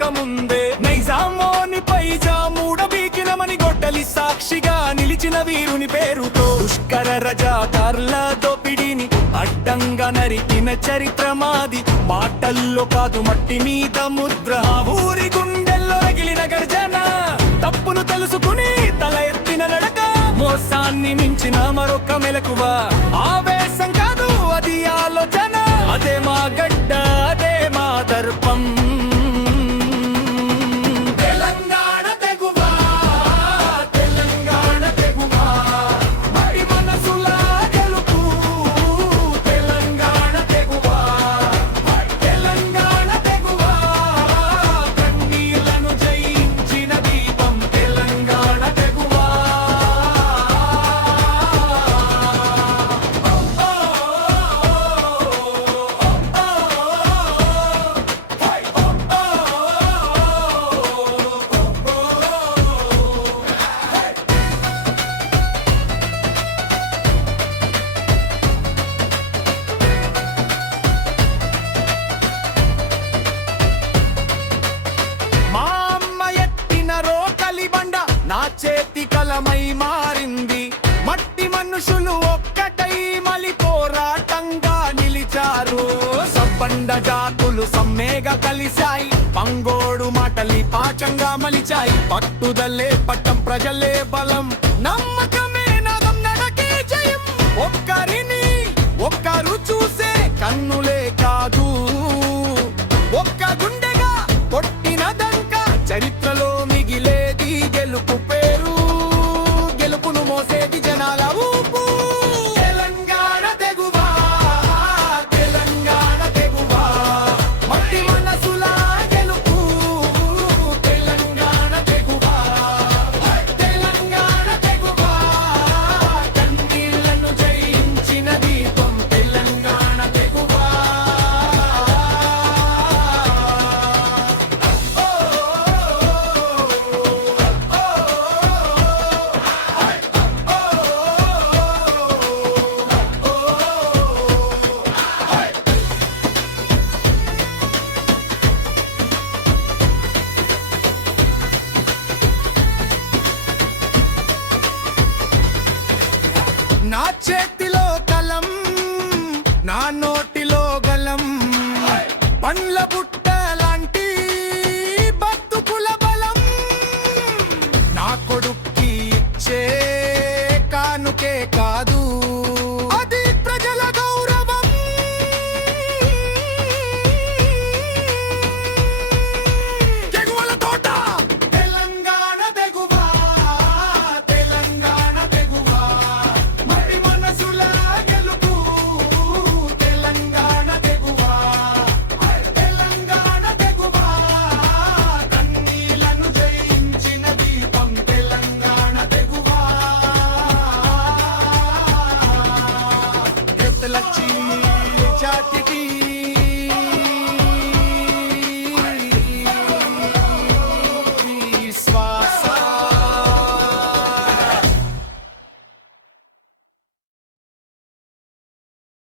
రాకముందే నైజామోని పైజా మూడబీకినమని గొడ్డలి సాక్షిగా నిలిచిన వీరుని పేరుతో పుష్కర రజాకార్ల దోపిడిని అడ్డంగా నరికిన చరిత్ర మాది. మాటల్లో కాదు మట్టి మీద ముద్ర, ఊరి గుండెల్లో రగిలిన గర్జన, తప్పును తెలుసుకుని తల ఎత్తిన నడక, మోసాన్ని మించిన మరొక మెలకువ. ఆవేశం కాదు అది ఆలోచన, అదే మా గడ్డ అదే మా దర్పం. నా చేతి కలమై మారింది, మట్టి మనుషులు ఒక్కటై మలి పోరాటంగా నిలిచారు. సబ్బండ జాతులు సమ్మేగా కలిశాయి, పంగోడు మాటలి పాచంగా మలిచాయి. పట్టుదలే పట్టం ప్రజలే బలం, నమ్మకమే నగం నడకే జయం. ఒక్కరిని ఒక్కరు చూసే కన్నులే కాదు, ఒక్క గుండెగా కొట్టినదంక చరిత్రలో మిగిలేది గెలుపు పేరు. గెలుపును మోసేది జనాల ఊపు. తెలంగాణ తెగువా, తెలంగాణ తెగువా, మట్టి మనసుల గెలుపు. తెలంగాణ తెగువా, తెలంగాణ తెగువా, కన్నీళ్లను జయించిన దీపం. తెలంగాణ తెగువా. నా చేతి